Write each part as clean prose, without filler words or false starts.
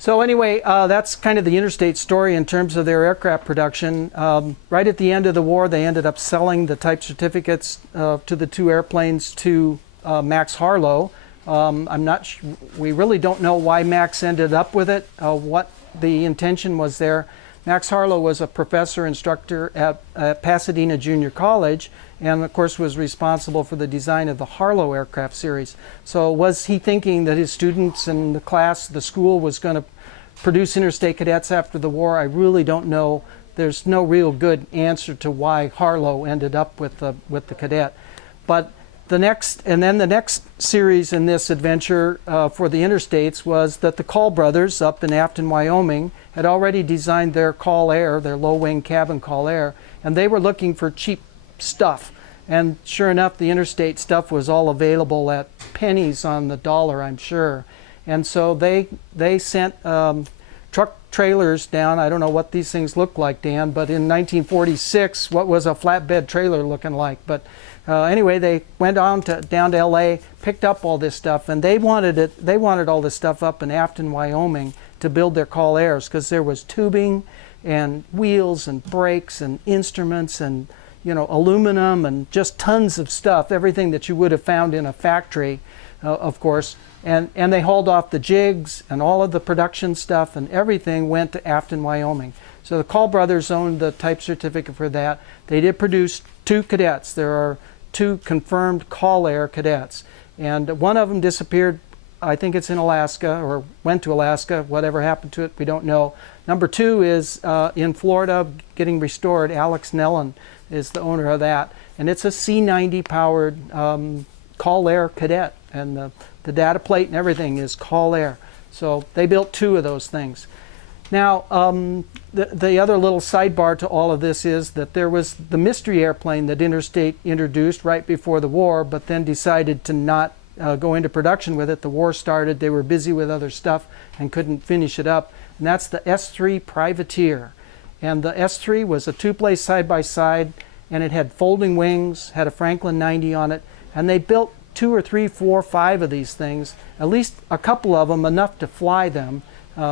So anyway, that's kind of the Interstate story in terms of their aircraft production. Right at the end of the war, they ended up selling the type certificates to the two airplanes to Max Harlow. We really don't know why Max ended up with it, what the intention was there. Max Harlow was a professor instructor at Pasadena Junior College, and of course was responsible for the design of the Harlow aircraft series. So was he thinking that his students and the class, the school, was going to produce interstate cadets after the war? I really don't know. There's no real good answer to why Harlow ended up with the cadet. But the next series in this adventure for the interstates was that the Call brothers up in Afton, Wyoming, had already designed their Call Air, their low-wing cabin Call Air, and they were looking for cheap stuff. And sure enough, the interstate stuff was all available at pennies on the dollar, I'm sure. And so they sent truck trailers down. I don't know what these things look like, Dan, but in 1946, what was a flatbed trailer looking like? But anyway, they went down to LA, picked up all this stuff, and they wanted all this stuff up in Afton, Wyoming to build their Call Airs, because there was tubing and wheels and brakes and instruments and aluminum and just tons of stuff, everything that you would have found in a factory, of course. And they hauled off the jigs and all of the production stuff, and everything went to Afton, Wyoming. So the Call brothers owned the type certificate for that. They did produce two cadets. There are two confirmed Call Air cadets. And one of them disappeared. I think it's in Alaska, or went to Alaska. Whatever happened to it, we don't know. Number two is in Florida, getting restored. Alex Nellen is the owner of that. And it's a C-90 powered Call Air cadet. And the data plate and everything is Call Air. So they built two of those things. Now, the other little sidebar to all of this is that there was the mystery airplane that Interstate introduced right before the war, but then decided to not go into production with it. The war started, they were busy with other stuff and couldn't finish it up. And that's the S-3 Privateer. And the S-3 was a two-place side-by-side, and it had folding wings, had a Franklin 90 on it, and they built 2 or 3, 4, 5 of these things, at least a couple of them, enough to fly them,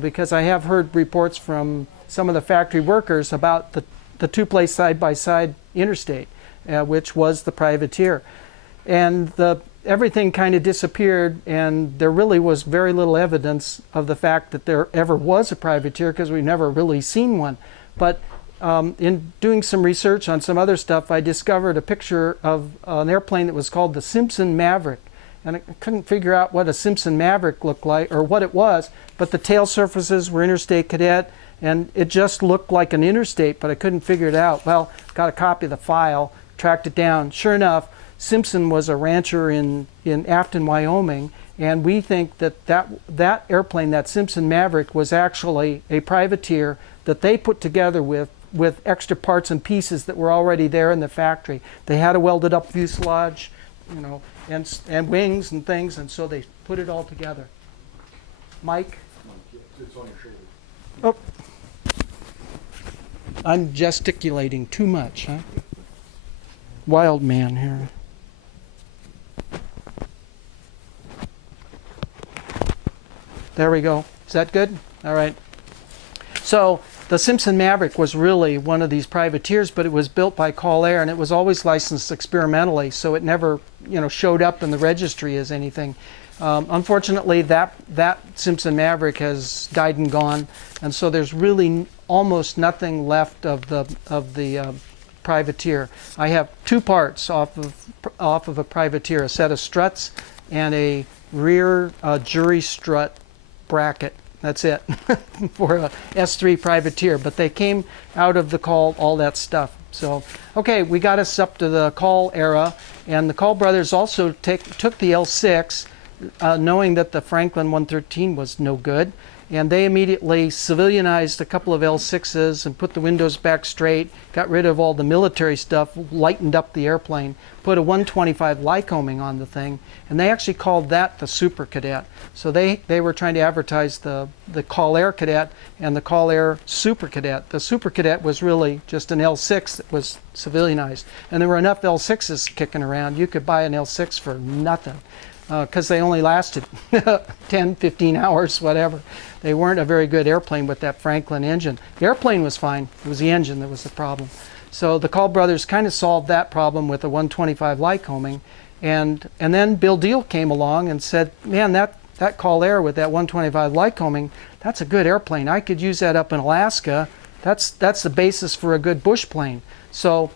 because I have heard reports from some of the factory workers about the two-place side-by-side interstate, which was the Privateer. And everything kind of disappeared, and there really was very little evidence of the fact that there ever was a Privateer, because we've never really seen one. But in doing some research on some other stuff, I discovered a picture of an airplane that was called the Simpson Maverick. And I couldn't figure out what a Simpson Maverick looked like or what it was, but the tail surfaces were Interstate Cadet, and it just looked like an Interstate, but I couldn't figure it out. Well, got a copy of the file, tracked it down. Sure enough, Simpson was a rancher in Afton, Wyoming, and we think that airplane, that Simpson Maverick, was actually a Privateer that they put together with extra parts and pieces that were already there in the factory. They had a welded up fuselage, and wings and things, and so they put it all together. Mike? It's on your shoulder. Oh. I'm gesticulating too much, huh? Wild man here. There we go. Is that good? All right. So the Simpson Maverick was really one of these privateers, but it was built by Call Air, and it was always licensed experimentally, so it never, showed up in the registry as anything. Unfortunately, that Simpson Maverick has died and gone, and so there's really almost nothing left of the Privateer. I have two parts off of a Privateer: a set of struts and a rear jury strut bracket. That's it for a S-3 Privateer. But they came out of the Call, all that stuff. So, okay, we got us up to the Call era, and the Call brothers also took the L6, knowing that the Franklin 113 was no good, and they immediately civilianized a couple of L6s and put the windows back straight, got rid of all the military stuff, lightened up the airplane, put a 125 Lycoming on the thing, and they actually called that the Super Cadet. So they were trying to advertise the Call Air Cadet and the Call Air Super Cadet. The Super Cadet was really just an L6 that was civilianized, and there were enough L6s kicking around. You could buy an L6 for nothing. because they only lasted 10, 15 hours, whatever. They weren't a very good airplane with that Franklin engine. The airplane was fine. It was the engine that was the problem. So the Call brothers kind of solved that problem with a 125 Lycoming. And then Bill Deal came along and said, man, that Call Air with that 125 Lycoming, that's a good airplane. I could use that up in Alaska. That's the basis for a good bush plane. So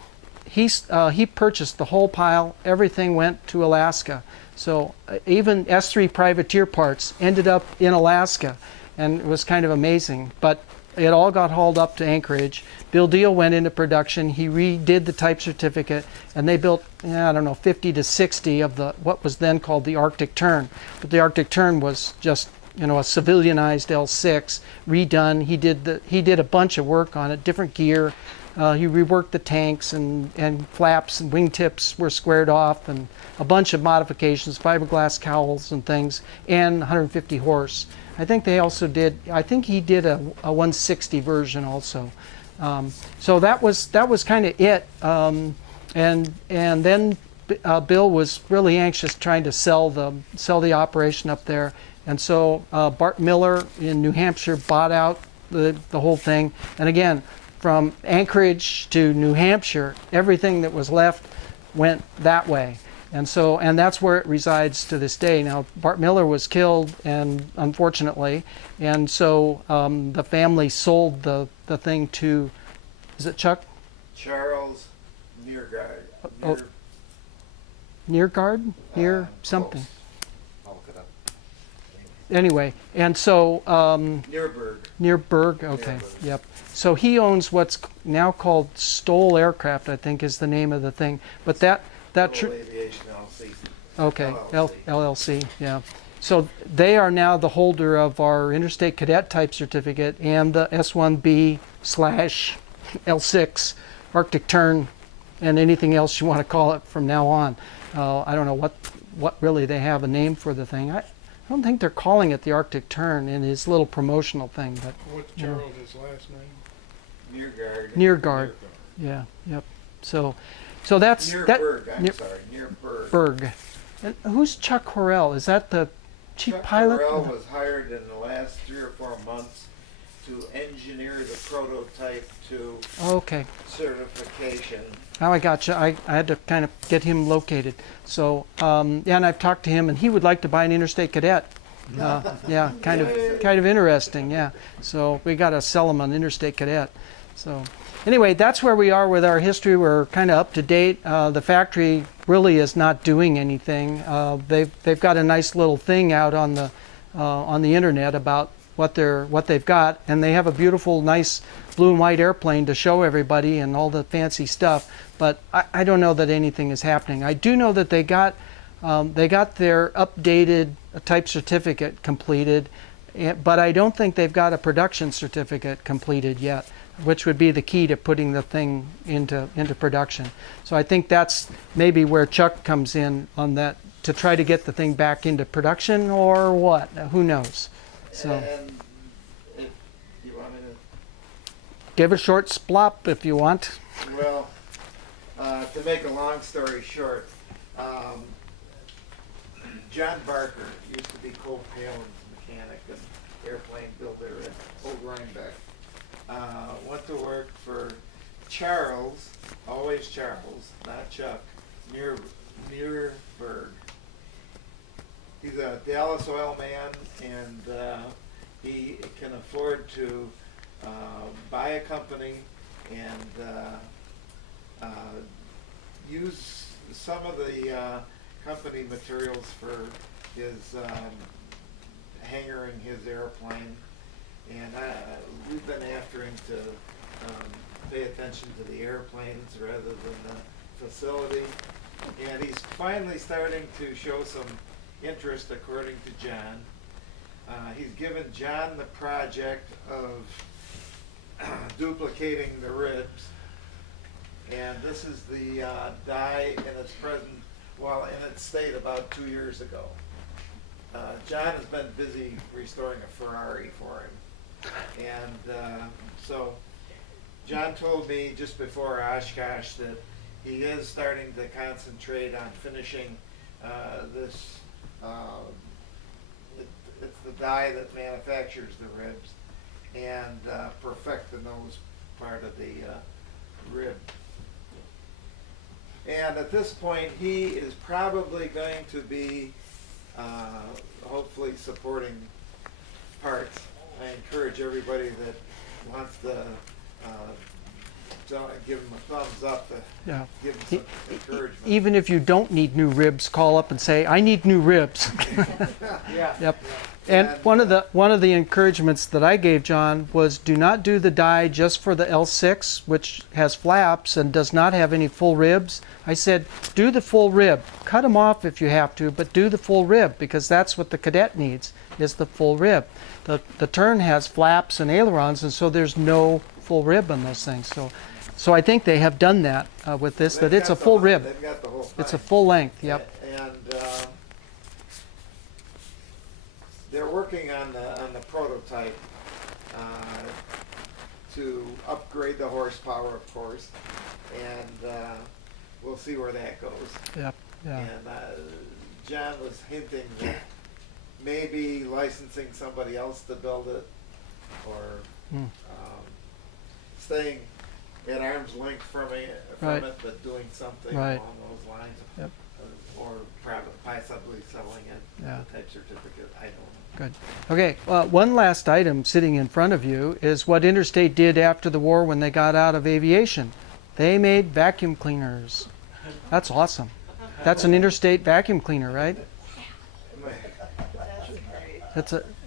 he purchased the whole pile. Everything went to Alaska. So even S-3 Privateer parts ended up in Alaska, and it was kind of amazing. But it all got hauled up to Anchorage. Bill Deal went into production. He redid the type certificate, and they built, I don't know, 50 to 60 of the what was then called the Arctic Tern. But the Arctic Tern was just, a civilianized L6 redone. He did a bunch of work on it, different gear. He reworked the tanks and flaps and wingtips were squared off, and a bunch of modifications, fiberglass cowls and things, and 150 horse. I think he did a 160 version also. So that was kind of it. And then Bill was really anxious trying to sell the operation up there. And so Bart Miller in New Hampshire bought out the whole thing. And again, from Anchorage to New Hampshire, everything that was left went that way. And that's where it resides to this day. Now, Bart Miller was killed, and unfortunately, and so the family sold the thing to, is it Chuck? Charles Nearguard. Nearguard? Near something. Close. I'll look it up. Anyway, and so Nearburg. Okay, Nearburg. yep. So he owns what's now called Stoll Aircraft, I think is the name of the thing. But that Stoll Aviation LLC. okay, LLC. LLC, yeah. So they are now the holder of our Interstate Cadet type certificate and the S1B/L6 Arctic Tern and anything else you want to call it from now on. I don't know what really they have a name for the thing. I don't think they're calling it the Arctic Tern in his little promotional thing, but What's Charles's last name? Nearguard. Yeah, yep. So that's Nearburg, Near- sorry. Nearburg. Berg. And who's Chuck Horrell? Is that the chief Chuck pilot? Burrell was hired in the last 3 or 4 months to engineer the prototype to Okay. certification. Now I got you. I had to kind of get him located. So and I've talked to him, and he would like to buy an Interstate Cadet. Yeah, kind of interesting. Yeah. So we got to sell him an Interstate Cadet. So anyway, that's where we are with our history. We're kind of up to date. The factory really is not doing anything. They've got a nice little thing out on the internet about what they've got, and they have a beautiful, nice blue and white airplane to show everybody and all the fancy stuff. But I don't know that anything is happening. I do know that they got their updated type certificate completed, but I don't think they've got a production certificate completed yet, which would be the key to putting the thing into production. So I think that's maybe where Chuck comes in on that, to try to get the thing back into production or what, who knows. So And if you want me give a short splop if you want. to, well, to make a long story short, John Barker used to be Cole Palin's mechanic and airplane builder at Old Rhinebeck. Went to work for Charles, always Charles, not Chuck, Nearburg. He's a Dallas oil man, and he can afford to buy a company and use some of the company materials for his hangaring his airplane. And we've been after him to pay attention to the airplanes rather than the facility. And he's finally starting to show some interest, according to John. He's given John the project of duplicating the ribs. And this is the die in its in its state about 2 years ago. John has been busy restoring a Ferrari for him. And so John told me just before Oshkosh that he is starting to concentrate on finishing this It's the die that manufactures the ribs and perfect the nose part of the rib. And at this point, he is probably going to be hopefully supporting parts. I encourage everybody that wants to give him a thumbs up, to Yeah. give him some encouragement. Even if you don't need new ribs, call up and say, I need new ribs. Yeah. Yep. And one of the encouragements that I gave John was do not do the die just for the L6, which has flaps and does not have any full ribs. I said, do the full rib. Cut them off if you have to, but do the full rib, because that's what the Cadet needs, is the full rib. The Tern has flaps and ailerons, and so there's no full rib on those things. So I think they have done that with this, that it's a full rib. They've got the whole thing. It's a full length, yep. And they're working on the prototype to upgrade the horsepower, of course, and we'll see where that goes. Yep, yeah. And John was hinting that maybe licensing somebody else to build it, or staying at arm's length from Right. it, but doing something Right. along those lines. Yep. Or possibly selling it, Yeah. the type certificate, I don't know. Good. Okay, one last item sitting in front of you is what Interstate did after the war when they got out of aviation. They made vacuum cleaners. That's awesome. That's an Interstate vacuum cleaner, right?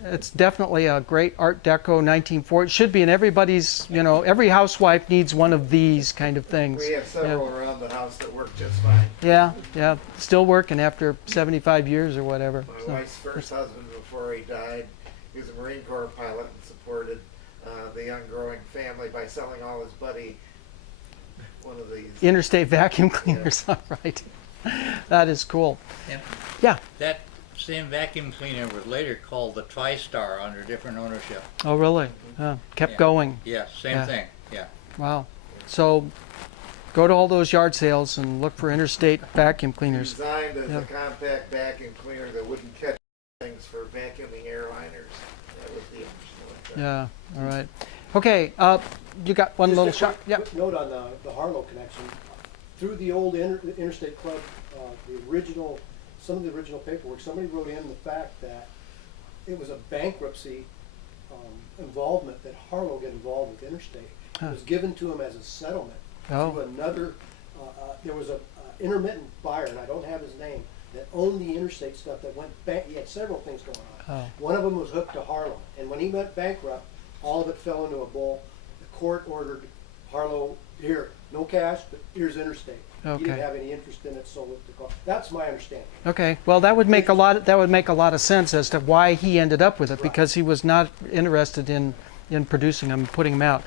It's definitely a great Art Deco 1940. It should be in everybody's, every housewife needs one of these kind of things. We have several around the house that work just fine. Yeah, still working after 75 years or whatever. My wife's first husband, before he died, he was a Marine Corps pilot and supported the young growing family by selling all his buddy one of these. Interstate vacuum cleaners, all right. That is cool. And Yeah. that same vacuum cleaner was later called the TriStar under different ownership. Oh, really? Kept Yeah. going. Yeah, same Yeah. thing. Yeah. Wow. So go to all those yard sales and look for Interstate vacuum cleaners. Designed as Yeah. a compact vacuum cleaner that wouldn't catch things for vacuuming airliners. That was the initial. Yeah, all right. Okay, you got one Just little a shot? quick- Yep. quick note on the Harlow connection. Through the old Interstate Club, some of the original paperwork, somebody wrote in the fact that it was a bankruptcy involvement that Harlow get involved with Interstate. Huh. It was given to him as a settlement Oh. to another. There was a intermittent buyer, and I don't have his name, that owned the Interstate stuff that went back. He had several things going on. Oh. One of them was hooked to Harlow, and when he went bankrupt, all of it fell into a bowl. The court ordered Harlow, here, no cash, but here's Interstate. Okay. He didn't have any interest in it, sold it to court. That's my understanding. Okay, well, that would make a lot of sense as to why he ended up with it, because he was not interested in producing them and putting them out.